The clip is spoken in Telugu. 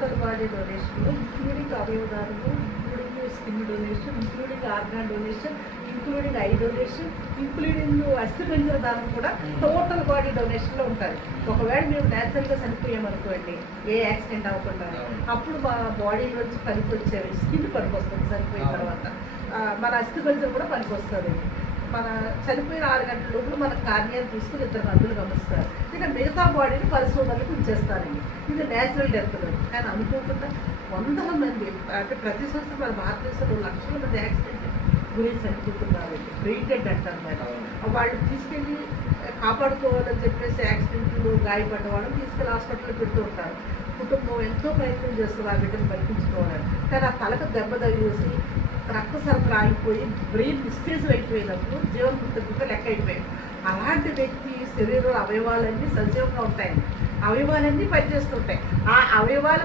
టోటల్ బాడీ డొనేషన్లో ఇంక్లూడింగ్ అవయవదానము, including skin donation, including organ donation, including eye donation, including అస్థిపంజర దానం కూడా టోటల్ బాడీ డొనేషన్లో ఉంటుంది. ఒకవేళ మేము న్యాచురల్గా చనిపోయామనుకోండి, ఏ యాక్సిడెంట్ అవ్వకుండా, అప్పుడు మా బాడీ నుంచి పనికి వచ్చేవి స్కిన్ పనికి వస్తుంది. చనిపోయిన తర్వాత మన అస్థిపంజరం కూడా పనికి వస్తుంది. మన చనిపోయిన 6 గంటల లోపల మన కార్యాన్ని తీసుకుని 2 మందులు గమనిస్తారు. ఇక మిగతా బాడీని పరిశోధనలకు ఉంచేస్తారండి. ఇది న్యాచురల్ డెత్. కానీ అనుకోకుండా వందల మంది, అంటే ప్రతి సంవత్సరం మన భారతదేశంలో లక్షల మంది యాక్సిడెంట్ గురించి చనిపోతున్నారు. బ్రెయిన్ డెడ్ అంటారు. మరి వాళ్ళు తీసుకెళ్ళి కాపాడుకోవాలని చెప్పేసి యాక్సిడెంట్లు గాయపడ్డ వాళ్ళని తీసుకెళ్ళి హాస్పిటల్లో పెడుతూ ఉంటారు. కుటుంబం ఎంతో ప్రయత్నం చేస్తుంది ఆ బిడ్డను బతికించుకోవాలని. కానీ ఆ తలకు దెబ్బ తగిలేసి రక్త సరఫరా అయిపోయి బ్రెయిన్ డిస్టేజ్ అయిపోయినప్పుడు జీవన్మృతుగా లెక్క అయిపోయాయి. అలాంటి వ్యక్తి శరీరంలో అవయవాలన్నీ సజీవంగా ఉంటాయండి. అవయవాలన్నీ పనిచేస్తుంటాయి. ఆ అవయవాలు